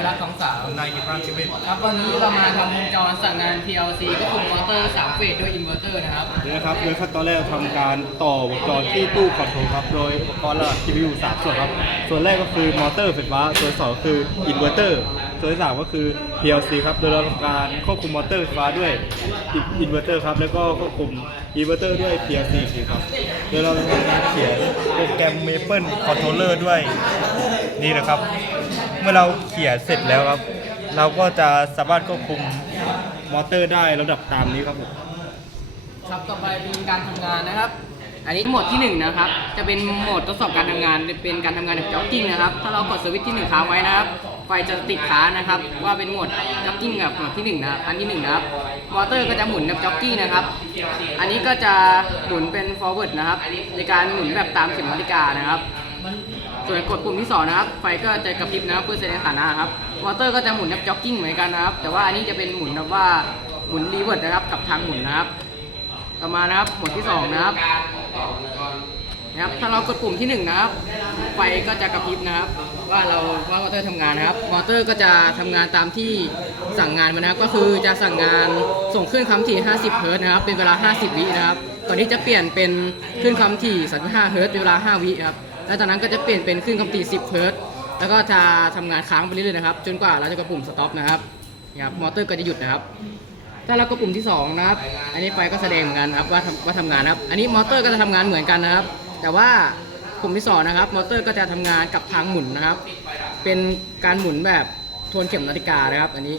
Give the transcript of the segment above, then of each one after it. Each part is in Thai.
วิรัตทองสาวนายกิตราชีวิตครับวันนี้เรามาทำวงจรสั่งงาน PLC ก็คือมอเตอร์3เฟสด้วยอินเวอร์เตอร์นะครับนี่นะครับโดยขั้นตอนแรกเราทำการต่อวงจรที่ตู้คอนโทรลครับ โดยอุปกรณ์หลักจะมีอยู่สามส่วนครับ ส่วนแรกก็คือมอเตอร์ไฟฟ้า ส่วนที่สองก็คืออินเวอร์เตอร์ส่วนที่สามก็คือ PLC ครับ โดยเราทำการควบคุมมอเตอร์ไฟฟ้าด้วยอินเวอร์เตอร์ครับ แล้วก็ควบคุมอินเวอร์เตอร์ด้วย PLC อีกทีครับ โดยเราทำการเขียนโปรแกรม Maple Controller ด้วยนี่นะครับ เมื่อเราเขียนเสร็จแล้วครับ เราก็จะสามารถควบคุมมอเตอร์ได้ระดับตามนี้ครับผมครับต่อไปเป็นการทำงานนะครับ อันนี้โหมดที่ 1 นะครับ จะเป็นโหมดทดสอบการทำงาน เป็นการทำงานแบบจ็อกกิ้งนะครับ ถ้าเรากดสวิตช์ที่1ค้างไว้นะครับ ไฟจะติดค้างนะครับ ว่าเป็นโหมดจ็อกกิ้งกับโหมดที่1นะครับอันที่1นะครับ มอเตอร์ก็จะหมุนแบบจ็อกกิ้งนะครับ อันนี้ก็จะหมุนเป็น forward นะครับ ในการหมุนแบบตามเข็มนาฬิกานะครับ ส่วนกดปุ่มที่ 2 นะครับ ไฟก็จะกระพริบนะครับเพื่อแสดงสถานะครับ มอเตอร์ก็จะหมุนแบบจ็อกกิ้งเหมือนกันนะครับ แต่ว่าอันนี้จะเป็นหมุนแบบว่าหมุนรีเวิร์ดนะครับ กับทางหมุนนะครับ ต่อมานะครับ หมวดที่ 2 นะครับ นะครับ ถ้าเรากดปุ่มที่ 1 นะครับ ไฟก็จะกระพริบนะครับ ว่าเราว่ามอเตอร์ทำงานนะครับ มอเตอร์ก็จะทำงานตามที่สั่งงานมานะครับ ก็คือจะสั่งงานส่งขึ้นความถี่ 50 เฮิร์ตนะครับ เป็นเวลา 50 วินะครับก่อนที่จะเปลี่ยนเป็นขึ้นความถี่ 35 เฮิร์ตซ์เป็นเวลา 5 วิครับแล้วจากนั้นก็จะเปลี่ยนเป็นขึ้นความถี่10เฮิร์ตซ์แล้วก็จะทำงานค้างไปเรื่อยๆนะครับ จนกว่าเราจะกดปุ่มสต็อปนะครับนะครับมอเตอร์ก็จะหยุดนะครับ ถ้าเรากดปุ่มที่ 2 นะครับ อันนี้ไฟก็แสดงเหมือนกันครับว่าทำว่าทำงานครับ อันนี้มอเตอร์ก็จะทำงานเหมือนกันนะครับ แต่ว่าปุ่มที่ 2 นะครับ มอเตอร์ก็จะทำงานกับทางหมุนนะครับ เป็นการหมุนแบบทวนเข็มนาฬิกานะครับ อันนี้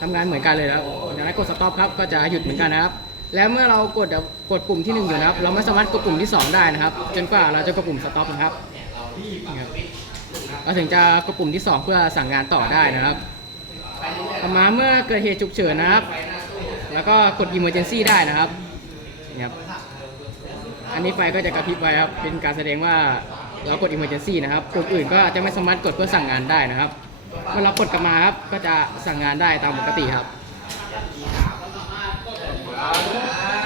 ทำงานเหมือนกันเลยนะครับจากนั้นกดสต็อปครับก็จะหยุดเหมือนกันนะครับ แล้วเมื่อเรากดกดปุ่มที่ 1 อยู่นะครับ เราไม่สามารถกดปุ่มที่ 2 ได้นะครับ จนกว่าเราจะกดปุ่มสต็อปนะครับเราถึงจะกดปุ่มที่ 2 เพื่อสั่งงานต่อได้นะครับต่อมาเมื่อเกิดเหตุฉุกเฉินนะครับ แล้วก็กด emergency ได้นะครับนี่ครับ อันนี้ไฟก็จะกระพริบไว้ครับ เป็นการแสดงว่าเรากด emergency นะครับปุ่มอื่นก็จะไม่สามารถกดเพื่อสั่งงานได้นะครับ เมื่อเรากดกลับมาครับ ก็จะสั่งงานได้ตามปกติครับ Amém.